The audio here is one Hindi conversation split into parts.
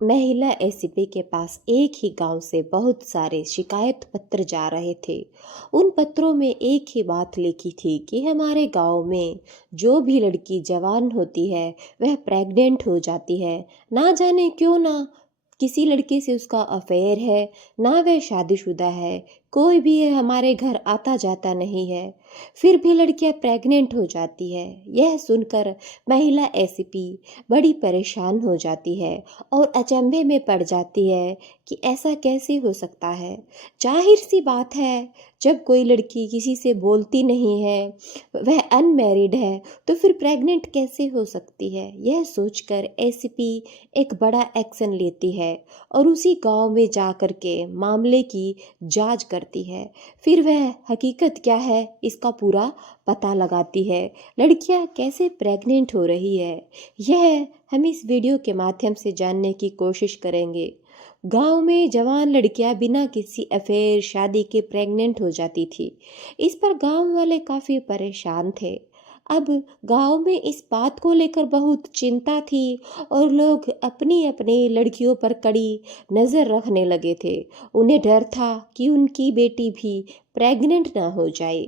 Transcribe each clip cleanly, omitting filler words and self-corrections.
महिला एसीपी के पास एक ही गांव से बहुत सारे शिकायत पत्र जा रहे थे। उन पत्रों में एक ही बात लिखी थी कि हमारे गांव में जो भी लड़की जवान होती है वह प्रेग्नेंट हो जाती है। ना जाने क्यों, ना किसी लड़के से उसका अफेयर है, ना वह शादीशुदा है, कोई भी है हमारे घर आता जाता नहीं है, फिर भी लड़कियां प्रेग्नेंट हो जाती है। यह सुनकर महिला एसीपी बड़ी परेशान हो जाती है और अचंभे में पड़ जाती है कि ऐसा कैसे हो सकता है। जाहिर सी बात है, जब कोई लड़की किसी से बोलती नहीं है, वह अनमैरिड है, तो फिर प्रेग्नेंट कैसे हो सकती है। यह सोचकर एसीपी एक बड़ा एक्शन लेती है और उसी गांव में जा कर के मामले की जांच करती है। फिर वह हकीकत क्या है इसका पूरा पता लगाती है। लड़कियां कैसे प्रेग्नेंट हो रही है, यह हम इस वीडियो के माध्यम से जानने की कोशिश करेंगे। गांव में जवान लड़कियां बिना किसी अफेयर शादी के प्रेग्नेंट हो जाती थी। इस पर गांव वाले काफ़ी परेशान थे। अब गांव में इस बात को लेकर बहुत चिंता थी और लोग अपनी अपनी लड़कियों पर कड़ी नज़र रखने लगे थे। उन्हें डर था कि उनकी बेटी भी प्रेग्नेंट ना हो जाए।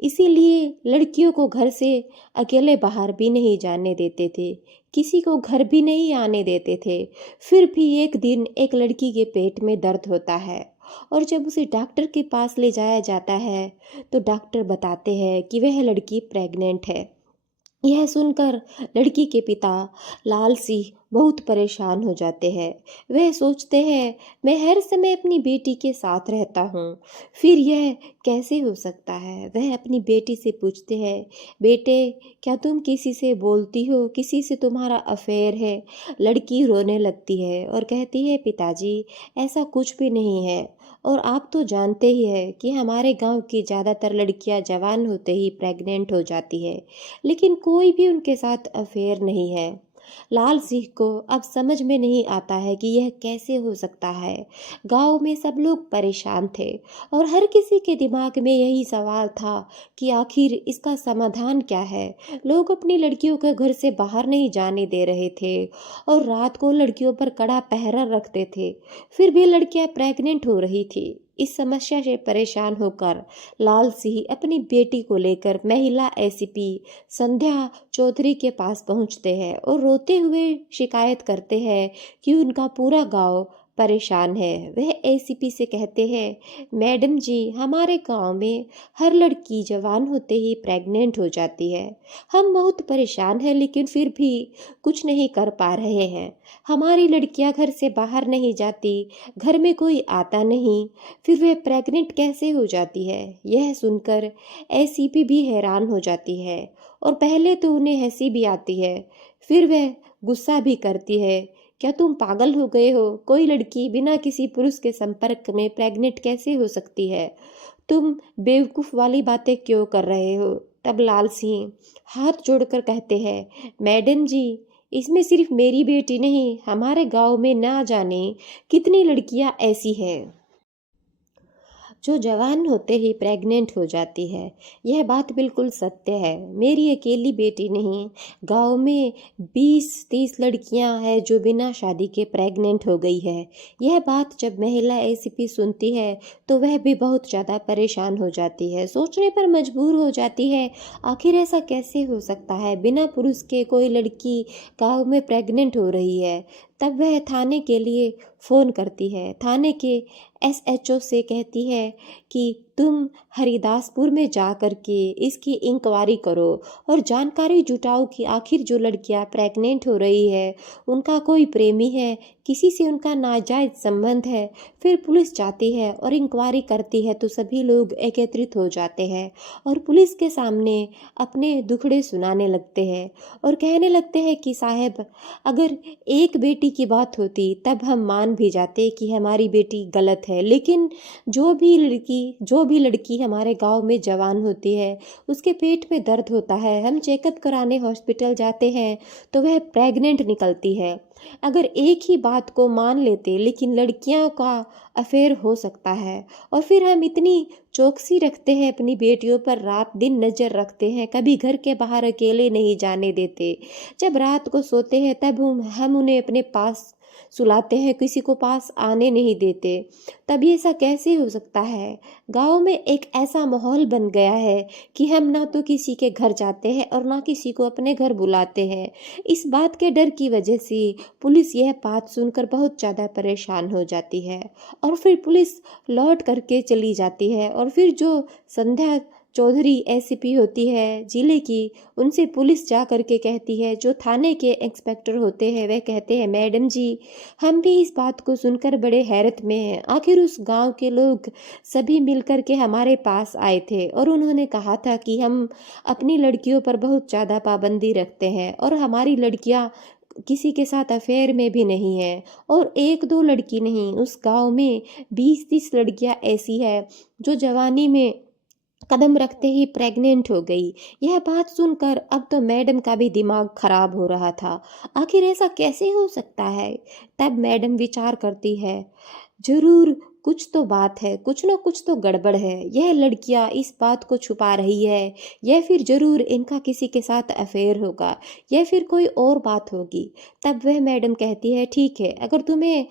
इसीलिए लड़कियों को घर से अकेले बाहर भी नहीं जाने देते थे, किसी को घर भी नहीं आने देते थे। फिर भी एक दिन एक लड़की के पेट में दर्द होता है और जब उसे डॉक्टर के पास ले जाया जाता है तो डॉक्टर बताते हैं कि वह लड़की प्रेग्नेंट है। यह सुनकर लड़की के पिता लाल सिंह बहुत परेशान हो जाते हैं। वह सोचते हैं, मैं हर समय अपनी बेटी के साथ रहता हूँ, फिर यह कैसे हो सकता है। वह अपनी बेटी से पूछते हैं, बेटे क्या तुम किसी से बोलती हो, किसी से तुम्हारा अफेयर है। लड़की रोने लगती है और कहती है, पिताजी ऐसा कुछ भी नहीं है, और आप तो जानते ही हैं कि हमारे गांव की ज़्यादातर लड़कियां जवान होते ही प्रेग्नेंट हो जाती है, लेकिन कोई भी उनके साथ अफेयर नहीं है। लाल सिंह को अब समझ में नहीं आता है कि यह कैसे हो सकता है। गांव में सब लोग परेशान थे और हर किसी के दिमाग में यही सवाल था कि आखिर इसका समाधान क्या है। लोग अपनी लड़कियों को घर से बाहर नहीं जाने दे रहे थे और रात को लड़कियों पर कड़ा पहरा रखते थे, फिर भी लड़कियां प्रेग्नेंट हो रही थी। इस समस्या से परेशान होकर लाल सिंह अपनी बेटी को लेकर महिला एसीपी संध्या चौधरी के पास पहुंचते हैं और रोते हुए शिकायत करते हैं कि उनका पूरा गांव परेशान है। वह एसीपी से कहते हैं, मैडम जी हमारे गांव में हर लड़की जवान होते ही प्रेग्नेंट हो जाती है। हम बहुत परेशान हैं, लेकिन फिर भी कुछ नहीं कर पा रहे हैं। हमारी लड़कियां घर से बाहर नहीं जाती, घर में कोई आता नहीं, फिर वह प्रेग्नेंट कैसे हो जाती है। यह सुनकर एसीपी भी हैरान हो जाती है और पहले तो उन्हें हंसी भी आती है, फिर वह गुस्सा भी करती है। क्या तुम पागल हो गए हो, कोई लड़की बिना किसी पुरुष के संपर्क में प्रेग्नेंट कैसे हो सकती है। तुम बेवकूफ़ वाली बातें क्यों कर रहे हो। तब लाल सिंह हाथ जोड़कर कहते हैं, मैडम जी इसमें सिर्फ मेरी बेटी नहीं, हमारे गांव में ना जाने कितनी लड़कियां ऐसी हैं जो जवान होते ही प्रेग्नेंट हो जाती है। यह बात बिल्कुल सत्य है, मेरी अकेली बेटी नहीं, गांव में 20-30 लड़कियां हैं जो बिना शादी के प्रेग्नेंट हो गई है। यह बात जब महिला एसीपी सुनती है तो वह भी बहुत ज़्यादा परेशान हो जाती है, सोचने पर मजबूर हो जाती है, आखिर ऐसा कैसे हो सकता है, बिना पुरुष के कोई लड़की गाँव में प्रेग्नेंट हो रही है। तब वह थाने के लिए फ़ोन करती है। थाने के एसएचओ से कहती है कि तुम हरिदासपुर में जा कर के इसकी इंक्वायरी करो और जानकारी जुटाओ कि आखिर जो लड़कियां प्रेग्नेंट हो रही है उनका कोई प्रेमी है, किसी से उनका नाजायज संबंध है। फिर पुलिस जाती है और इंक्वायरी करती है तो सभी लोग एकत्रित हो जाते हैं और पुलिस के सामने अपने दुखड़े सुनाने लगते हैं और कहने लगते हैं कि साहब, अगर एक बेटी की बात होती तब हम मान भी जाते कि हमारी बेटी गलत है, लेकिन जो भी लड़की हमारे गांव में जवान होती है उसके पेट में दर्द होता है, हम चेकअप कराने हॉस्पिटल जाते हैं तो वह प्रेग्नेंट निकलती है। अगर एक ही बात को मान लेते, लेकिन लड़कियों का अफेयर हो सकता है और फिर हम इतनी चौकसी रखते हैं, अपनी बेटियों पर रात दिन नज़र रखते हैं, कभी घर के बाहर अकेले नहीं जाने देते, जब रात को सोते हैं तब हम उन्हें अपने पास सुलाते हैं, किसी को पास आने नहीं देते। तभी ऐसा कैसे हो सकता है? गाँव में एक ऐसा माहौल बन गया है कि हम ना तो किसी के घर जाते हैं और ना किसी को अपने घर बुलाते हैं। इस बात के डर की वजह से पुलिस यह बात सुनकर बहुत ज़्यादा परेशान हो जाती है और फिर पुलिस लौट करके चली जाती है। और फिर जो संध्या चौधरी एसीपी होती है जिले की, उनसे पुलिस जा करके कहती है, जो थाने के इंस्पेक्टर होते हैं वह कहते हैं, मैडम जी, हम भी इस बात को सुनकर बड़े हैरत में हैं। आखिर उस गांव के लोग सभी मिलकर के हमारे पास आए थे और उन्होंने कहा था कि हम अपनी लड़कियों पर बहुत ज़्यादा पाबंदी रखते हैं और हमारी लड़कियां किसी के साथ अफेयर में भी नहीं है। और एक दो लड़की नहीं, उस गांव में 20-30 लड़कियां ऐसी है जो जवानी में कदम रखते ही प्रेग्नेंट हो गई। यह बात सुनकर अब तो मैडम का भी दिमाग खराब हो रहा था। आखिर ऐसा कैसे हो सकता है? तब मैडम विचार करती है, जरूर कुछ तो बात है, कुछ न कुछ तो गड़बड़ है। यह लड़कियां इस बात को छुपा रही है, या फिर जरूर इनका किसी के साथ अफेयर होगा, या फिर कोई और बात होगी। तब वह मैडम कहती है, ठीक है, अगर तुम्हें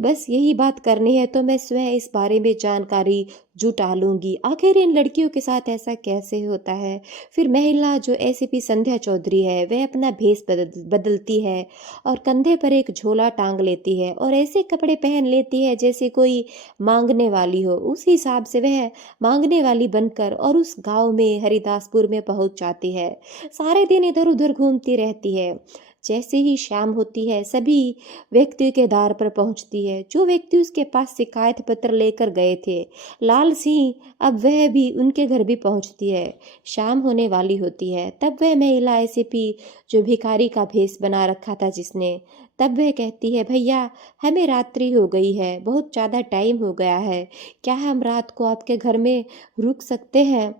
बस यही बात करनी है तो मैं स्वयं इस बारे में जानकारी जुटा लूंगी। आखिर इन लड़कियों के साथ ऐसा कैसे होता है? फिर महिला जो एसीपी संध्या चौधरी है वह अपना भेष बदलती है और कंधे पर एक झोला टांग लेती है और ऐसे कपड़े पहन लेती है जैसे कोई मांगने वाली हो। उस हिसाब से वह मांगने वाली बनकर और उस गांव में हरिदासपुर में पहुंच जाती है। सारे दिन इधर उधर घूमती रहती है। जैसे ही शाम होती है सभी व्यक्ति के द्वार पर पहुंचती है। जो व्यक्ति उसके पास शिकायत पत्र लेकर गए थे, लाल सिंह, अब वह भी उनके घर भी पहुंचती है। शाम होने वाली होती है। तब वह महिला एसीपी जो भिखारी का भेष बना रखा था जिसने, तब वह कहती है, भैया हमें रात्रि हो गई है, बहुत ज़्यादा टाइम हो गया है, क्या हम रात को आपके घर में रुक सकते हैं?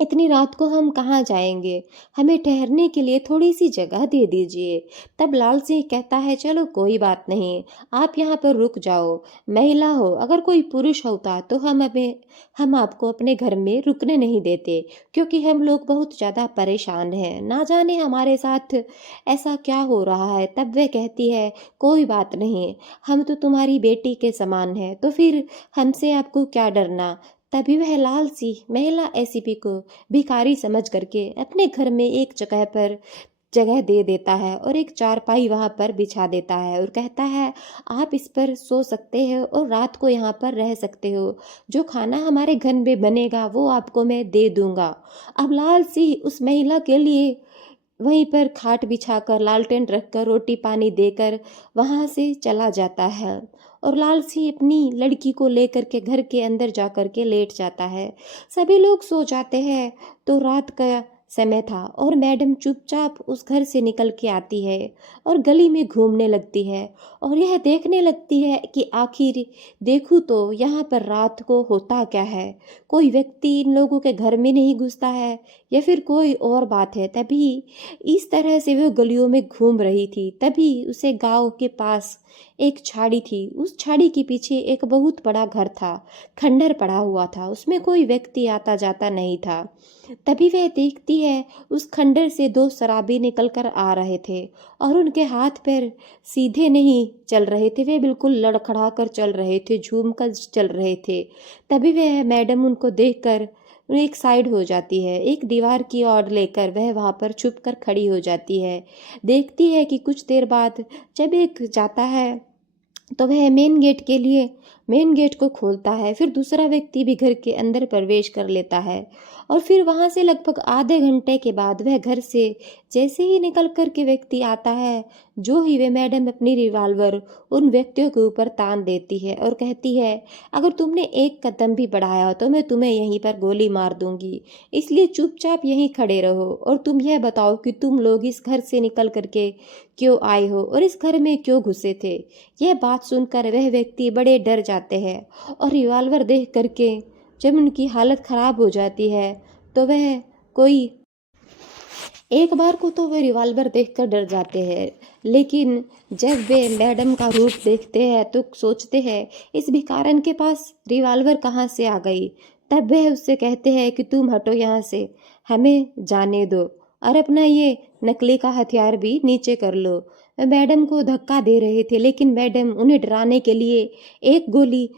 इतनी रात को हम कहाँ जाएंगे? हमें ठहरने के लिए थोड़ी सी जगह दे दीजिए। तब लाल सिंह कहता है, चलो कोई बात नहीं, आप यहाँ पर रुक जाओ। महिला हो, अगर कोई पुरुष होता तो हम आपको अपने घर में रुकने नहीं देते, क्योंकि हम लोग बहुत ज़्यादा परेशान हैं, ना जाने हमारे साथ ऐसा क्या हो रहा है। तब वह कहती है, कोई बात नहीं, हम तो तुम्हारी बेटी के समान हैं, तो फिर हमसे आपको क्या डरना। तभी वह लाल सिंह महिला एसीपी को भिखारी समझ करके अपने घर में एक जगह पर जगह दे देता है और एक चारपाई वहां पर बिछा देता है और कहता है, आप इस पर सो सकते हो और रात को यहाँ पर रह सकते हो। जो खाना हमारे घर में बनेगा वो आपको मैं दे दूंगा। अब लाल सिंह उस महिला के लिए वहीं पर खाट बिछाकर लालटेन रखकर रोटी पानी देकर वहां से चला जाता है और लाल सिंह अपनी लड़की को लेकर के घर के अंदर जाकर के लेट जाता है। सभी लोग सो जाते हैं। तो रात का समय था और मैडम चुपचाप उस घर से निकल के आती है और गली में घूमने लगती है और यह देखने लगती है कि आखिर देखूं तो यहाँ पर रात को होता क्या है। कोई व्यक्ति इन लोगों के घर में नहीं घुसता है या फिर कोई और बात है। तभी इस तरह से वह गलियों में घूम रही थी, तभी उसे गांव के पास एक छाड़ी थी। उस छाड़ी के पीछे एक बहुत बड़ा घर था, खंडर पड़ा हुआ था, उसमें कोई व्यक्ति आता जाता नहीं था। तभी वह देखती है उस खंडर से दो शराबी निकल कर आ रहे थे और उनके हाथ पैर सीधे नहीं चल रहे थे, वे बिल्कुल लड़खड़ा कर चल रहे थे, झूम कर चल रहे थे। तभी वह मैडम उनको देखकर एक साइड हो जाती है, एक दीवार की ओर लेकर वह वहां पर छुप कर खड़ी हो जाती है। देखती है कि कुछ देर बाद जब एक जाता है तो वह मेन गेट को खोलता है। फिर दूसरा व्यक्ति भी घर के अंदर प्रवेश कर लेता है और फिर वहां से लगभग आधे घंटे के बाद वह घर से जैसे ही निकल कर के व्यक्ति आता है, जो ही वे मैडम अपनी रिवॉल्वर उन व्यक्तियों के ऊपर तान देती है और कहती है, अगर तुमने एक कदम भी बढ़ाया तो मैं तुम्हें यहीं पर गोली मार दूंगी, इसलिए चुपचाप यहीं खड़े रहो और तुम यह बताओ कि तुम लोग इस घर से निकल करके क्यों आए हो और इस घर में क्यों घुसे थे। यह बात सुनकर वह व्यक्ति बड़े डर जाते हैं और रिवॉल्वर देख करके जब उनकी हालत खराब हो जाती है तो वह कोई एक बार को तो वे रिवॉल्वर देखकर डर जाते हैं, लेकिन जब वे मैडम का रूप देखते हैं तो सोचते हैं इस भिखारन के पास रिवॉल्वर कहाँ से आ गई। तब वह उससे कहते हैं कि तुम हटो यहाँ से, हमें जाने दो और अपना ये नकली का हथियार भी नीचे कर लो। मैडम को धक्का दे रहे थे, लेकिन मैडम उन्हें डराने के लिए एक गोली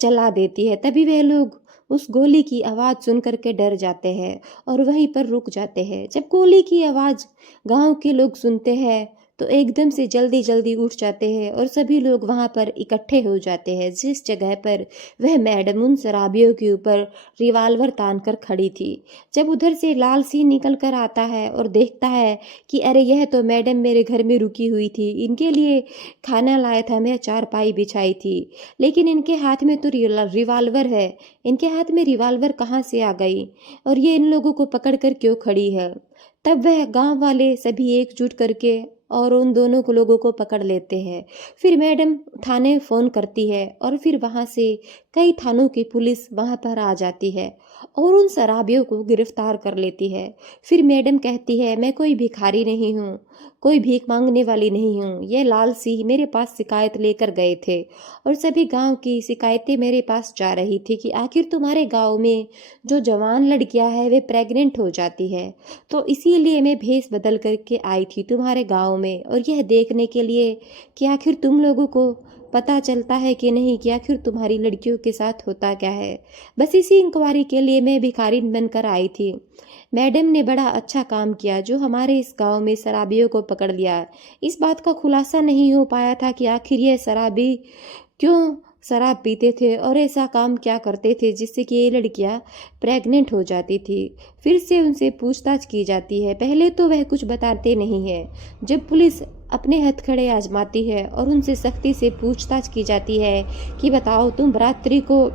चला देती है। तभी वह लोग उस गोली की आवाज़ सुन कर के डर जाते हैं और वहीं पर रुक जाते हैं। जब गोली की आवाज़ गांव के लोग सुनते हैं तो एकदम से जल्दी जल्दी उठ जाते हैं और सभी लोग वहां पर इकट्ठे हो जाते हैं जिस जगह पर वह मैडम उन शराबियों के ऊपर रिवाल्वर तान कर खड़ी थी। जब उधर से लाल सिंह निकल कर आता है और देखता है कि अरे यह तो मैडम मेरे घर में रुकी हुई थी, इनके लिए खाना लाया था, मैं चारपाई बिछाई थी, लेकिन इनके हाथ में तो रिवाल्वर है, इनके हाथ में रिवाल्वर कहाँ से आ गई और ये इन लोगों को पकड़ कर क्यों खड़ी है। तब वह गांव वाले सभी एकजुट करके और उन दोनों को लोगों को पकड़ लेते हैं। फिर मैडम थाने फ़ोन करती है और फिर वहाँ से कई थानों की पुलिस वहाँ पर आ जाती है और उन शराबियों को गिरफ्तार कर लेती है। फिर मैडम कहती है मैं कोई भिखारी नहीं हूँ, कोई भीख मांगने वाली नहीं हूँ, ये लाल सिंह मेरे पास शिकायत लेकर गए थे और सभी गांव की शिकायतें मेरे पास जा रही थी कि आखिर तुम्हारे गांव में जो जवान लड़कियां है वे प्रेग्नेंट हो जाती है, तो इसीलिए मैं भेष बदल करके आई थी तुम्हारे गांव में और यह देखने के लिए कि आखिर तुम लोगों को पता चलता है कि नहीं कि आखिर तुम्हारी लड़कियों के साथ होता क्या है। बस इसी इंक्वायरी के लिए मैं भिखारी बनकर आई थी। मैडम ने बड़ा अच्छा काम किया जो हमारे इस गांव में शराबियों को पकड़ लिया। इस बात का खुलासा नहीं हो पाया था कि आखिर ये शराबी क्यों शराब पीते थे और ऐसा काम क्या करते थे जिससे कि ये लड़कियां प्रेग्नेंट हो जाती थी। फिर से उनसे पूछताछ की जाती है। पहले तो वह कुछ बताते नहीं है। जब पुलिस अपने हथकड़े आजमाती है और उनसे सख्ती से पूछताछ की जाती है कि बताओ तुम रात्रि को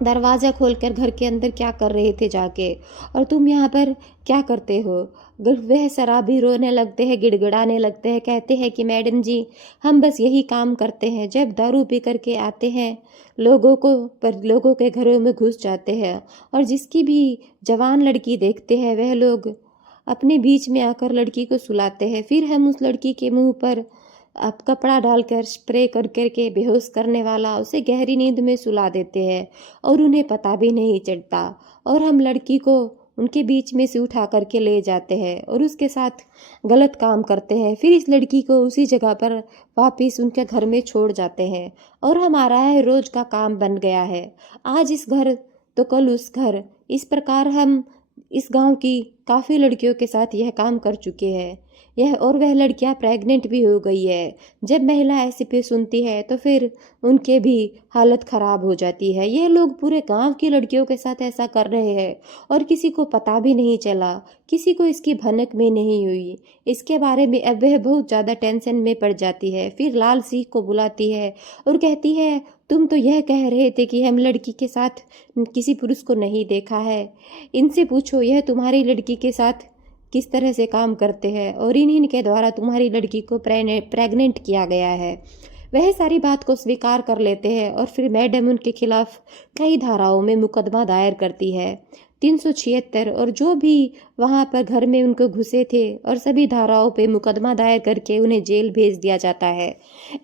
दरवाज़ा खोलकर घर के अंदर क्या कर रहे थे जाके, और तुम यहाँ पर क्या करते हो। वह शराबी रोने लगते हैं, गिड़गिड़ाने लगते हैं, कहते हैं कि मैडम जी हम बस यही काम करते हैं, जब दारू पी करके आते हैं लोगों के घरों में घुस जाते हैं और जिसकी भी जवान लड़की देखते हैं वह लोग अपने बीच में आकर लड़की को सुलाते हैं। फिर हम उस लड़की के मुंह पर अब कपड़ा डालकर स्प्रे कर करके बेहोश करने वाला उसे गहरी नींद में सुला देते हैं और उन्हें पता भी नहीं चलता और हम लड़की को उनके बीच में से उठा करके ले जाते हैं और उसके साथ गलत काम करते हैं। फिर इस लड़की को उसी जगह पर वापस उनके घर में छोड़ जाते हैं और हमारा है रोज का काम बन गया है। आज इस घर तो कल उस घर, इस प्रकार हम इस गांव की काफ़ी लड़कियों के साथ यह काम कर चुके हैं। यह और वह लड़कियां प्रेग्नेंट भी हो गई है। जब महिला ऐसे पे सुनती है तो फिर उनके भी हालत ख़राब हो जाती है। यह लोग पूरे गांव की लड़कियों के साथ ऐसा कर रहे हैं और किसी को पता भी नहीं चला, किसी को इसकी भनक भी नहीं हुई। इसके बारे में अब वह बहुत ज़्यादा टेंशन में पड़ जाती है। फिर लाल सिंह को बुलाती है और कहती है तुम तो यह कह रहे थे कि हम लड़की के साथ किसी पुरुष को नहीं देखा है, इनसे पूछो यह तुम्हारी लड़की के साथ किस तरह से काम करते हैं और इन्हीं के द्वारा तुम्हारी लड़की को प्रेग्नेंट किया गया है। वह सारी बात को स्वीकार कर लेते हैं और फिर मैडम उनके खिलाफ कई धाराओं में मुकदमा दायर करती है, 376 और जो भी वहाँ पर घर में उनको घुसे थे और सभी धाराओं पे मुकदमा दायर करके उन्हें जेल भेज दिया जाता है।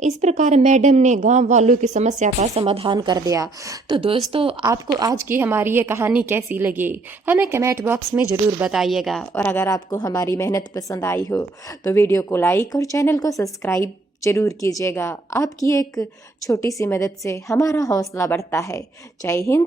इस प्रकार मैडम ने गांव वालों की समस्या का समाधान कर दिया। तो दोस्तों आपको आज की हमारी ये कहानी कैसी लगी हमें कमेंट बॉक्स में ज़रूर बताइएगा और अगर आपको हमारी मेहनत पसंद आई हो तो वीडियो को लाइक और चैनल को सब्सक्राइब जरूर कीजिएगा। आपकी एक छोटी सी मदद से हमारा हौसला बढ़ता है। जय हिंद,